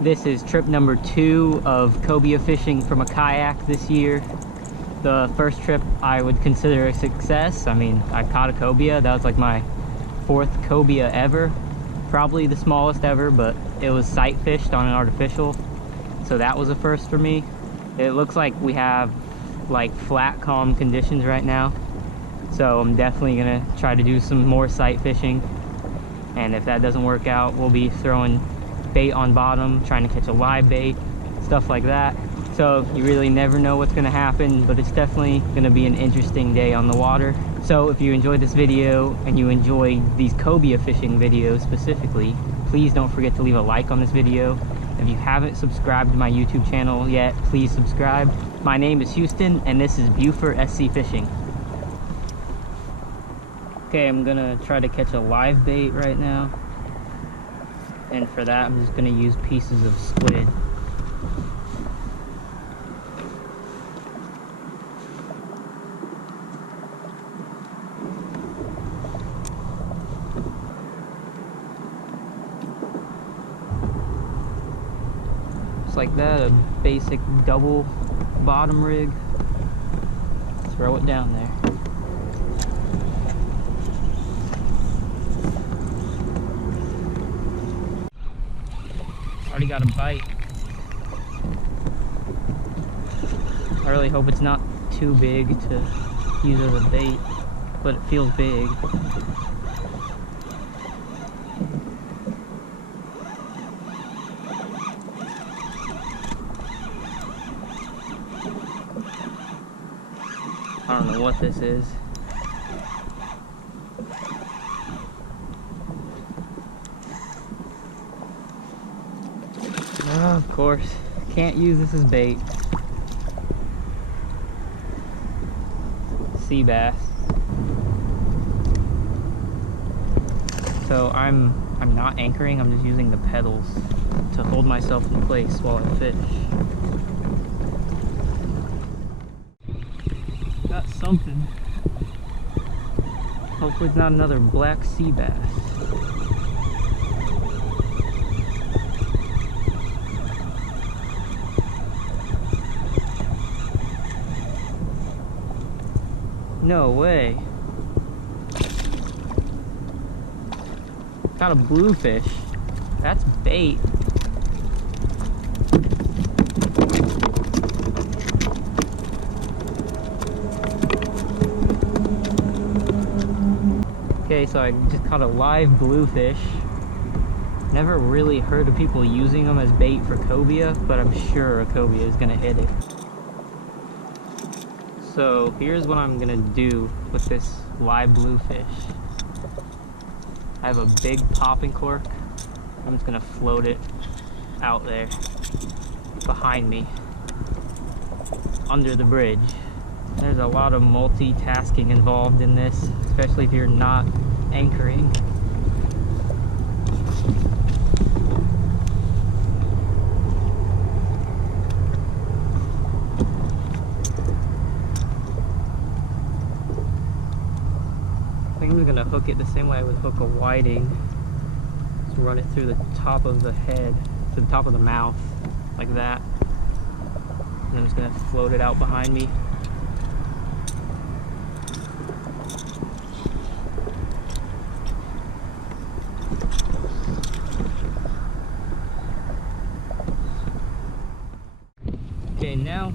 This is trip number 2 of cobia fishing from a kayak this year. The first trip I would consider a success. I mean, I caught a cobia. That was like my 4th cobia ever. Probably the smallest ever, but it was sight fished on an artificial. So that was a first for me. It looks like we have like flat, calm conditions right now. So I'm definitely gonna try to do some more sight fishing. And if that doesn't work out, we'll be throwing bait on bottom, trying to catch a live bait, stuff like that. So you really never know what's gonna happen, but it's definitely gonna be an interesting day on the water. So if you enjoyed this video and you enjoy these cobia fishing videos specifically, please don't forget to leave a like on this video. If you haven't subscribed to my YouTube channel yet, please subscribe. My name is Houston and this is Beaufort SC Fishing. Okay, I'm gonna try to catch a live bait right now. And for that, I'm just gonna use pieces of squid. Just like that, a basic double bottom rig. Throw it down there. Already got a bite. I really hope it's not too big to use as a bait, but it feels big. I don't know what this is. Oh, of course, can't use this as bait. Sea bass. So I'm not anchoring, I'm just using the pedals to hold myself in place while I fish. Got something. Hopefully it's not another black sea bass. No way. Got a bluefish. That's bait. Okay, so I just caught a live bluefish. Never really heard of people using them as bait for cobia, but I'm sure a cobia is gonna hit it. So here's what I'm gonna do with this live bluefish. I have a big popping cork. I'm just gonna float it out there behind me under the bridge. There's a lot of multitasking involved in this, especially if you're not anchoring. I'm just gonna hook it the same way I would hook a whiting. Just run it through the top of the head, to the top of the mouth, like that. And I'm just gonna float it out behind me. Okay, now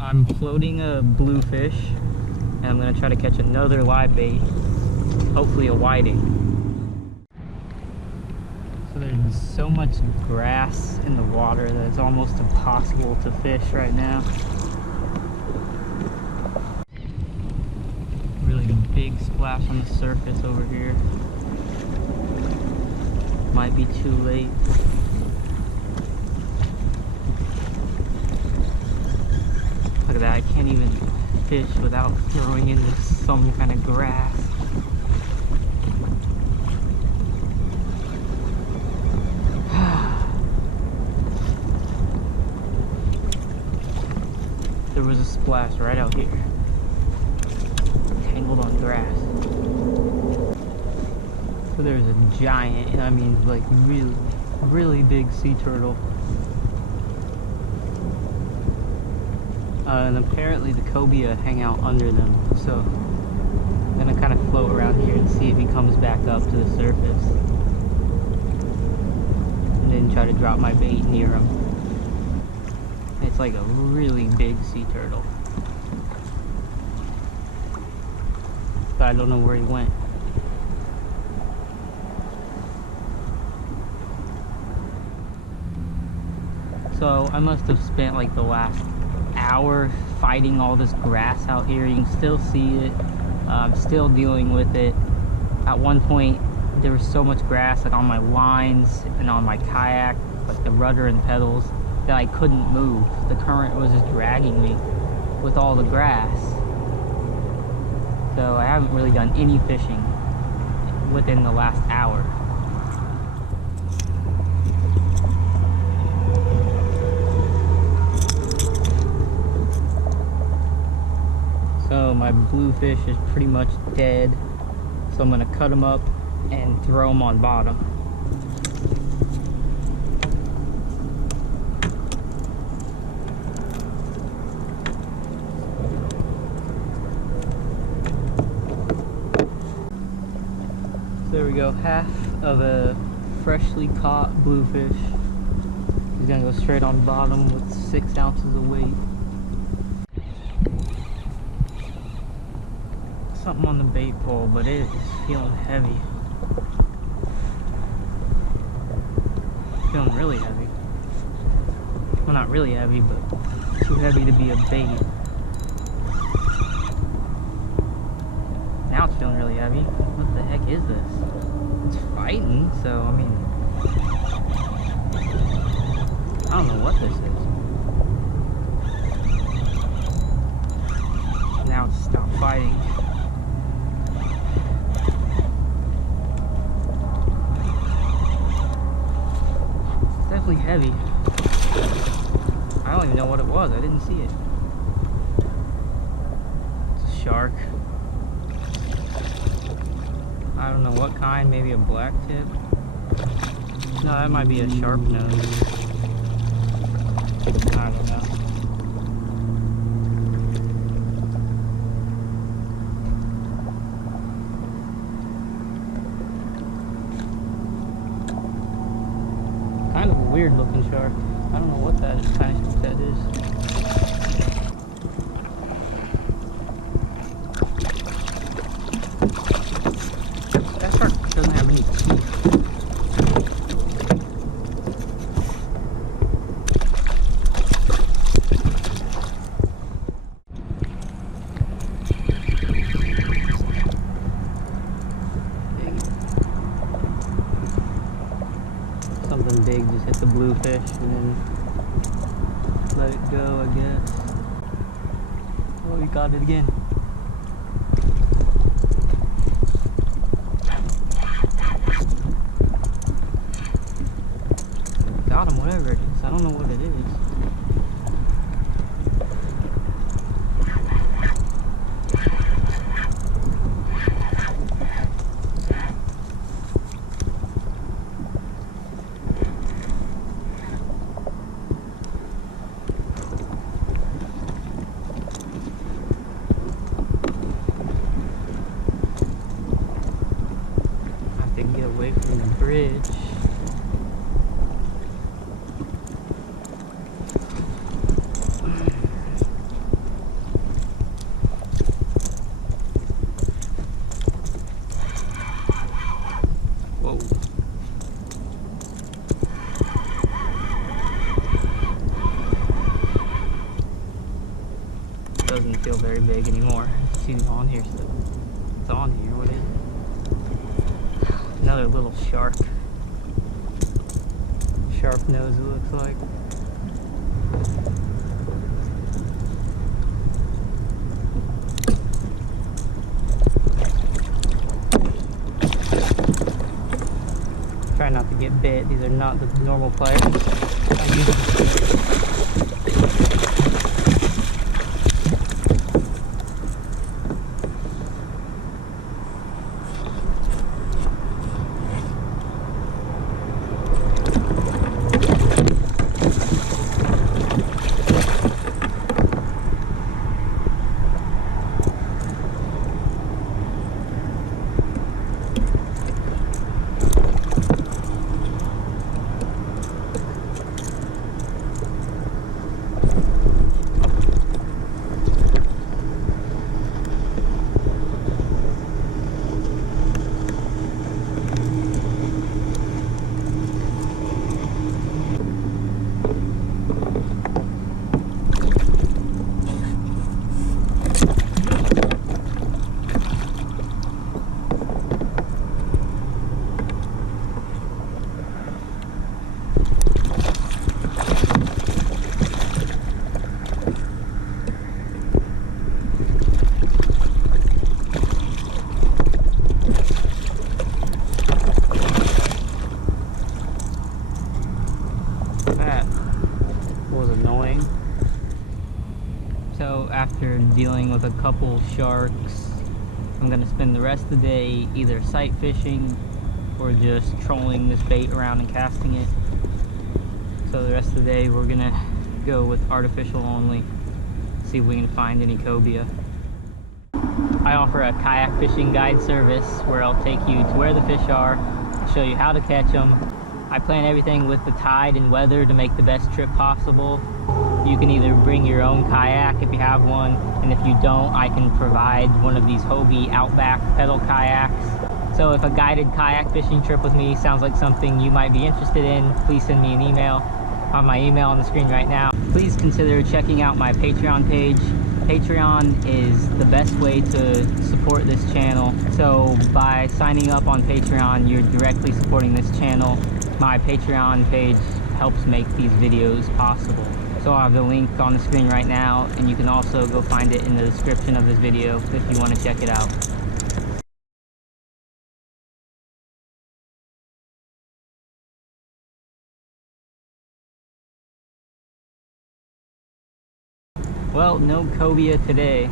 I'm floating a bluefish, and I'm gonna try to catch another live bait. Hopefully a whiting. So there's so much grass in the water that it's almost impossible to fish right now. Really big splash on the surface over here. Might be too late. Look at that, I can't even fish without throwing into some kind of grass. There was a splash right out here, tangled on grass. So there's a giant, I mean like really big sea turtle And apparently the cobia hang out under them, so I'm gonna kind of float around here and see if he comes back up to the surface, and then try to drop my bait near him. It's like a really big sea turtle, but I don't know where he went. So I must have spent like the last hour fighting all this grass out here. You can still see it. I'm still dealing with it. At one point there was so much grass like on my lines and on my kayak, like the rudder and pedals, that I couldn't move. The current was just dragging me with all the grass. So I haven't really done any fishing within the last hour. So my bluefish is pretty much dead, so I'm gonna cut them up and throw them on bottom. So there we go, half of a freshly caught bluefish. He's gonna go straight on bottom with 6 ounces of weight. Something on the bait pole, but it is feeling heavy. Feeling really heavy. Well, not really heavy, but too heavy to be a bait. Now it's feeling really heavy. What the heck is this? It's fighting, so I mean, I don't know what this is. Now it's stopped fighting. Definitely heavy. I don't even know what it was. I didn't see it. It's a shark. I don't know what kind. Maybe a black tip. No, that might be a sharp nose. I don't know. Kind of a weird looking shark. I don't know what that kind of that is. That shark doesn't have any teeth. Something big just hit the bluefish and then let it go, I guess. Oh, we got it again. Got him, whatever it is. I don't know what it is. Get away from the bridge. Whoa. Doesn't feel very big anymore. It's on here still. It's on here. What is it? Another little shark. Sharp nose, it looks like. Try not to get bit. These are not the normal players. after dealing with a couple sharks, I'm gonna spend the rest of the day either sight fishing or just trolling this bait around and casting it. So the rest of the day we're gonna go with artificial only, see if we can find any cobia. I offer a kayak fishing guide service where I'll take you to where the fish are, show you how to catch them. I plan everything with the tide and weather to make the best trip possible. You can either bring your own kayak if you have one, and if you don't, I can provide one of these Hobie Outback Pedal Kayaks. So if a guided kayak fishing trip with me sounds like something you might be interested in, please send me an email. I have my email on the screen right now. Please consider checking out my Patreon page. Patreon is the best way to support this channel. So by signing up on Patreon, you're directly supporting this channel. My Patreon page helps make these videos possible. So I'll have the link on the screen right now, and you can also go find it in the description of this video if you want to check it out. Well, no cobia today,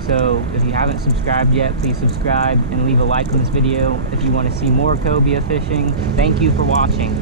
so if you haven't subscribed yet, please subscribe and leave a like on this video if you want to see more cobia fishing. Thank you for watching.